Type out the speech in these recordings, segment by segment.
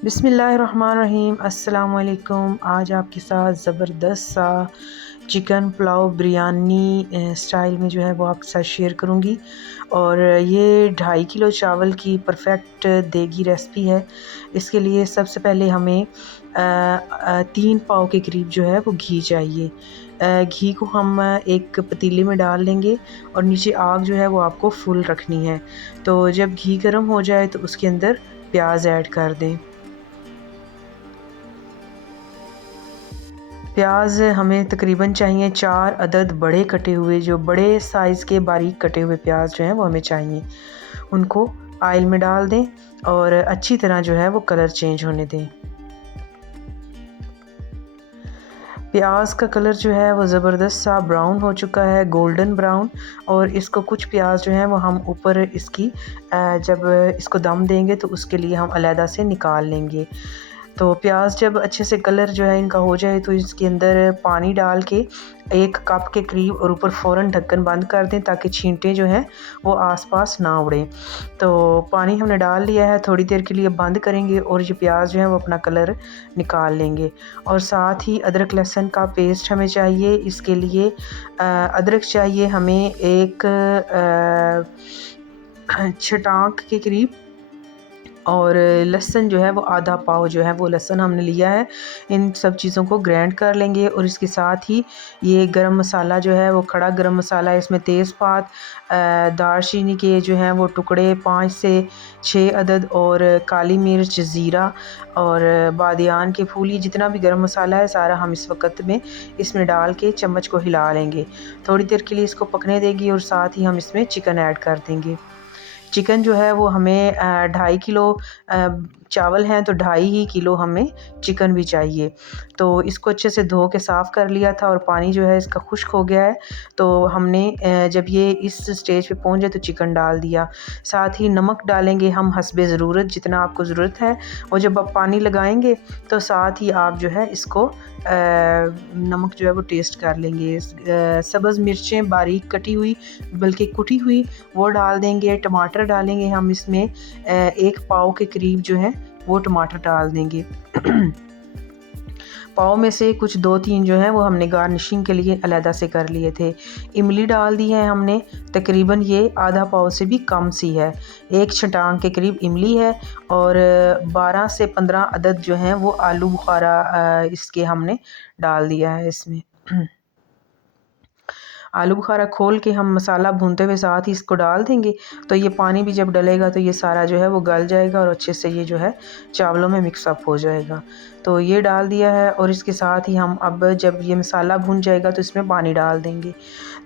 बिस्मिल्लाहिर्रहमानिर्रहीम। अस्सलाम वालेकुम। आज आपके साथ ज़बरदस्त सा चिकन पुलाव बिरयानी स्टाइल में जो है वो आपके साथ शेयर करूँगी। और ये 2.5 किलो चावल की परफेक्ट देगी रेसिपी है। इसके लिए सबसे पहले हमें 3 पाव के करीब जो है वो घी चाहिए। घी को हम एक पतीले में डाल लेंगे और नीचे आग जो है वो आपको फुल रखनी है। तो जब घी गर्म हो जाए तो उसके अंदर प्याज ऐड कर दें। प्याज हमें तकरीबन चाहिए 4 अदद बड़े कटे हुए, जो बड़े साइज़ के बारीक कटे हुए प्याज जो हैं वो हमें चाहिए। उनको ऑयल में डाल दें और अच्छी तरह जो है वो कलर चेंज होने दें। प्याज का कलर जो है वो ज़बरदस्त सा ब्राउन हो चुका है, गोल्डन ब्राउन। और इसको कुछ प्याज जो है वो हम ऊपर इसकी जब इसको दम देंगे तो उसके लिए हम अलहदा से निकाल लेंगे। तो प्याज जब अच्छे से कलर जो है इनका हो जाए तो इसके अंदर पानी डाल के 1 कप के करीब और ऊपर फ़ौरन ढक्कन बंद कर दें ताकि छींटे जो हैं वो आसपास ना उड़ें। तो पानी हमने डाल लिया है, थोड़ी देर के लिए बंद करेंगे और ये प्याज जो है वो अपना कलर निकाल लेंगे। और साथ ही अदरक लहसुन का पेस्ट हमें चाहिए। इसके लिए अदरक चाहिए हमें एक छटाक के करीब, और लहसुन जो है वो आधा पाव जो है वो लहसुन हमने लिया है। इन सब चीज़ों को ग्राइंड कर लेंगे और इसके साथ ही ये गरम मसाला जो है वो खड़ा गरम मसाला है, इसमें तेज़पात, दालचीनी के जो हैं वो टुकड़े 5 से 6 अदद, और काली मिर्च, ज़ीरा और बादियान के फूल, ये जितना भी गरम मसाला है सारा हम इस वक्त में इसमें डाल के चम्मच को हिला लेंगे। थोड़ी देर के लिए इसको पकने देंगे और साथ ही हम इसमें चिकन ऐड कर देंगे। चिकन जो है वो हमें 2.5 किलो चावल हैं तो 2.5 ही किलो हमें चिकन भी चाहिए। तो इसको अच्छे से धो के साफ़ कर लिया था और पानी जो है इसका खुश्क हो गया है। तो हमने जब ये इस स्टेज पे पहुंच जाए तो चिकन डाल दिया। साथ ही नमक डालेंगे हम हस्बे ज़रूरत, जितना आपको ज़रूरत है। और जब आप पानी लगाएंगे तो साथ ही आप जो है इसको नमक जो है वो टेस्ट कर लेंगे। सब्ज़ मिर्चें बारीक कटी हुई बल्कि कुटी हुई वो डाल देंगे। टमाटर डालेंगे हम इसमें 1 पाव के करीब जो है वो टमाटर डाल देंगे। पाव में से कुछ 2-3 जो हैं वो हमने गार्निशिंग के लिए अलहदा से कर लिए थे। इमली डाल दी है हमने, तकरीबन ये आधा पाव से भी कम सी है। 1 छटांग के करीब इमली है और 12 से 15 अदद जो हैं वो आलू बुखारा इसके हमने डाल दिया है इसमें। आलू बुखारा खोल के हम मसाला भूनते हुए साथ ही इसको डाल देंगे। तो ये पानी भी जब डलेगा तो ये सारा जो है वो गल जाएगा और अच्छे से ये जो है चावलों में मिक्सअप हो जाएगा। तो ये डाल दिया है और इसके साथ ही हम अब जब ये मसाला भून जाएगा तो इसमें पानी डाल देंगे।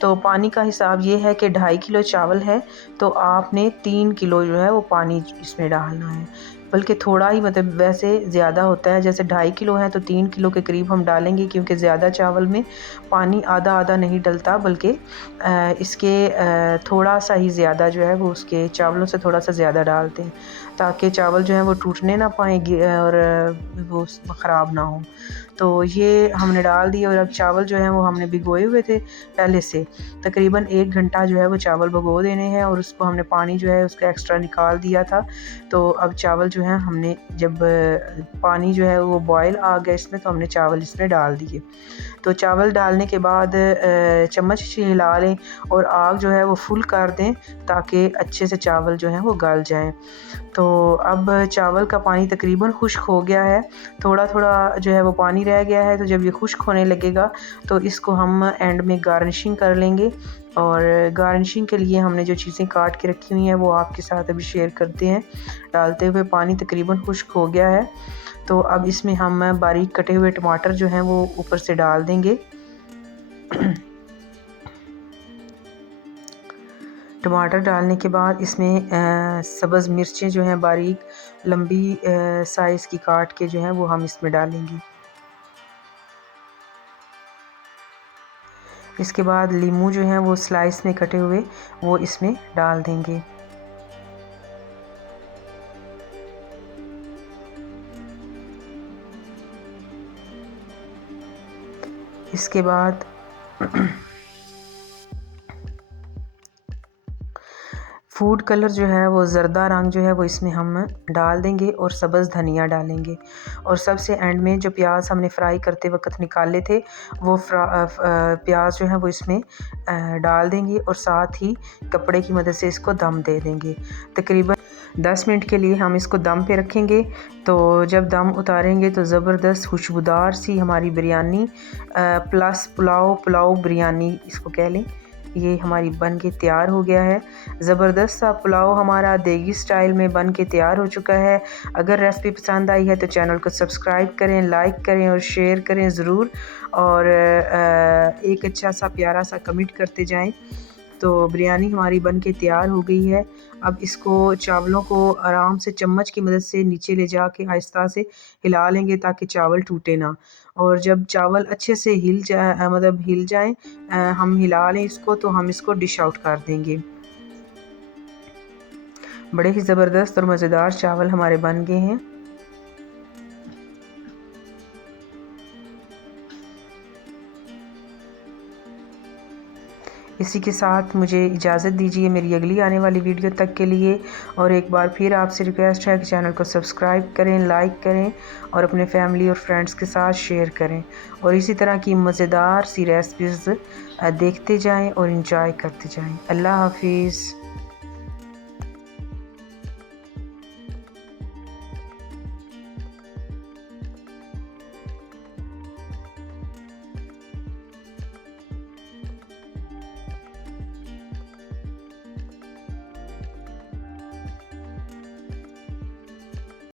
तो पानी का हिसाब ये है कि 2.5 किलो चावल है तो आपने 3 किलो जो है वो पानी इसमें डालना है। बल्कि थोड़ा ही, मतलब वैसे ज़्यादा होता है, जैसे 2.5 किलो है तो 3 किलो के करीब हम डालेंगे, क्योंकि ज़्यादा चावल में पानी आधा आधा नहीं डलता, बल्कि इसके थोड़ा सा ही ज़्यादा जो है वो उसके चावलों से थोड़ा सा ज़्यादा डालते हैं ताकि चावल जो है वो टूटने ना पाएंगे और वो ख़राब ना हो। तो ये हमने डाल दिया और अब चावल जो है वो हमने भिगोए हुए थे पहले से, तकरीबन 1 घंटा जो है वो चावल भिगो देने हैं और उसको हमने पानी जो है उसका एक्स्ट्रा निकाल दिया था। तो अब चावल जो है हमने जब पानी जो है वो बॉयल आ गया इसमें तो हमने चावल इसमें डाल दिए। तो चावल डालने के बाद चम्मच से हिला लें और आग जो है वो फुल कर दें ताकि अच्छे से चावल जो हैं वो गल जाएं। तो अब चावल का पानी तकरीबन खुश्क हो गया है, थोड़ा थोड़ा जो है वो पानी रह गया है। तो जब ये खुश्क होने लगेगा तो इसको हम एंड में गार्निशिंग कर लेंगे। और गार्निशिंग के लिए हमने जो चीज़ें काट के रखी हुई हैं वो आपके साथ अभी शेयर करते हैं। डालते हुए पानी तकरीबन खुश्क हो गया है तो अब इसमें हम बारीक कटे हुए टमाटर जो हैं वो ऊपर से डाल देंगे। टमाटर डालने के बाद इसमें सब्ज़ मिर्चें जो हैं बारीक लंबी साइज़ की काट के जो हैं वो हम इसमें डालेंगे। इसके बाद लीमू जो हैं वो स्लाइस में कटे हुए वो इसमें डाल देंगे। इसके बाद फूड कलर जो है वो ज़रदा रंग जो है वो इसमें हम डाल देंगे और सब्ज़ धनिया डालेंगे। और सबसे एंड में जो प्याज हमने फ्राई करते वक्त निकाले थे वो प्याज जो है वो इसमें डाल देंगे और साथ ही कपड़े की मदद से इसको दम दे देंगे। तकरीबन 10 मिनट के लिए हम इसको दम पे रखेंगे। तो जब दम उतारेंगे तो ज़बरदस्त खुशबूदार सी हमारी बिरयानी प्लस पुलाव बिरयानी इसको कह लें, ये हमारी बन के तैयार हो गया है। ज़बरदस्त सा पुलाव हमारा देगी स्टाइल में बन के तैयार हो चुका है। अगर रेसिपी पसंद आई है तो चैनल को सब्सक्राइब करें, लाइक करें और शेयर करें ज़रूर, और एक अच्छा सा प्यारा सा कमेंट करते जाएं। तो बिरयानी हमारी बन के तैयार हो गई है। अब इसको चावलों को आराम से चम्मच की मदद से नीचे ले जाके आहिस्ता से हिला लेंगे ताकि चावल टूटे ना। और जब चावल अच्छे से हिल जाएं, हम हिला लें इसको, तो हम इसको डिश आउट कर देंगे। बड़े ही ज़बरदस्त और मज़ेदार चावल हमारे बन गए हैं। इसी के साथ मुझे इजाज़त दीजिए मेरी अगली आने वाली वीडियो तक के लिए। और एक बार फिर आपसे रिक्वेस्ट है कि चैनल को सब्सक्राइब करें, लाइक करें और अपने फैमिली और फ्रेंड्स के साथ शेयर करें। और इसी तरह की मज़ेदार सी रेसिपीज़ देखते जाएं और इंजॉय करते जाएं। अल्लाह हाफिज़।